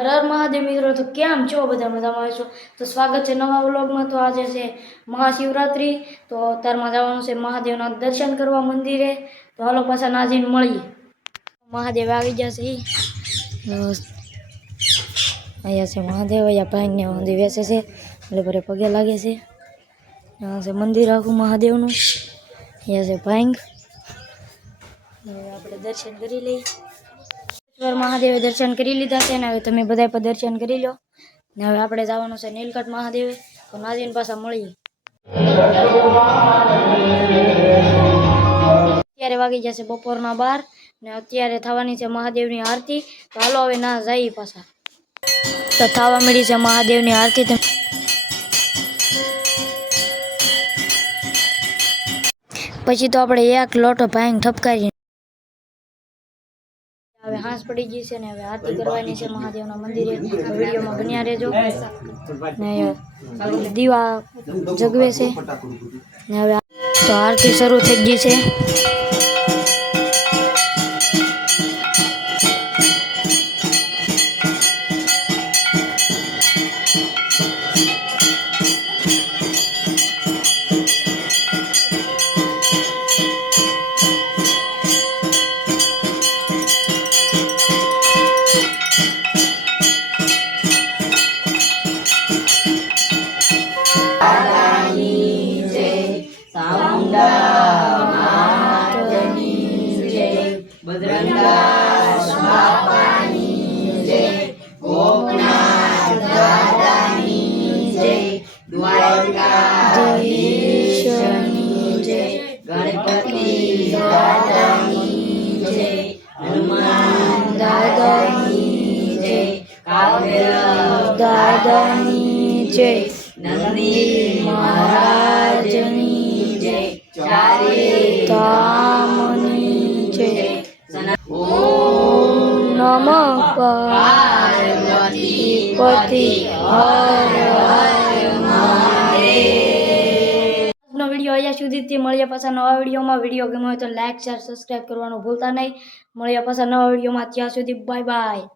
હર હર મહાદેવ મિત્રો, તો કેમ છો બધા? મજામાં છો? તો સ્વાગત છે નવા વ્લોગમાં। તો આજે છે મહાશિવરાત્રી, તો અત્યારમાં જવાનું છે મહાદેવના દર્શન કરવા મંદિરે। તો હાલો પાછા નાજીને મળીએ। મહાદેવ આવી ગયા છે। અહીંયા છે મહાદેવ, અહીંયા ભાઈને મંદિર બેસે છે એટલે ભરે પગે લાગે છે। અહીંયા છે મંદિર આખું મહાદેવનું, અહીંયા છે ભાંગ। આપણે દર્શન કરી લઈએ। મહાદેવે દર્શન કરી લીધા છે ને હવે તમે બધા પર દર્શન કરી લો ને હવે આપણે જવાનું છે નીલકંઠ મહાદેવે। તો નાજીને પાછા મળીએ। અત્યારે વાગી જશે બપોરના 12 ને અત્યારે થવાની છે મહાદેવની આરતી। તો હાલો હવે ના જઈએ પાછા। તો થવા મળી છે મહાદેવની આરતી। પછી તો આપણે એક લોટો ભાંગ ઠપકારી હવે હાંસ પડી ગઈ છે ને હવે આરતી કરવાની છે મહાદેવના મંદિરે। તો વિડીયોમાં બન્યા રહેજો ને દીવા જગવે છે ને હવે તો આરતી શરૂ થઈ ગઈ છે। દાદાની જય, નંદી મહારાજની જય, ચારે ધામની જય। ઓમ નમઃ પાર્વતી પતિ હર હર મહાદેવ। આજનો વિડીયો અહીંયા સુધીથી મળીએ પાછા નવા વિડીયોમાં। વિડીયો ગમ્યો હોય તો લાઈક શેર સબસ્ક્રાઈબ કરવાનું ભૂલતા નહીં। મળીએ પાછા નવા વિડીયોમાં, ત્યાં સુધી બાય બાય।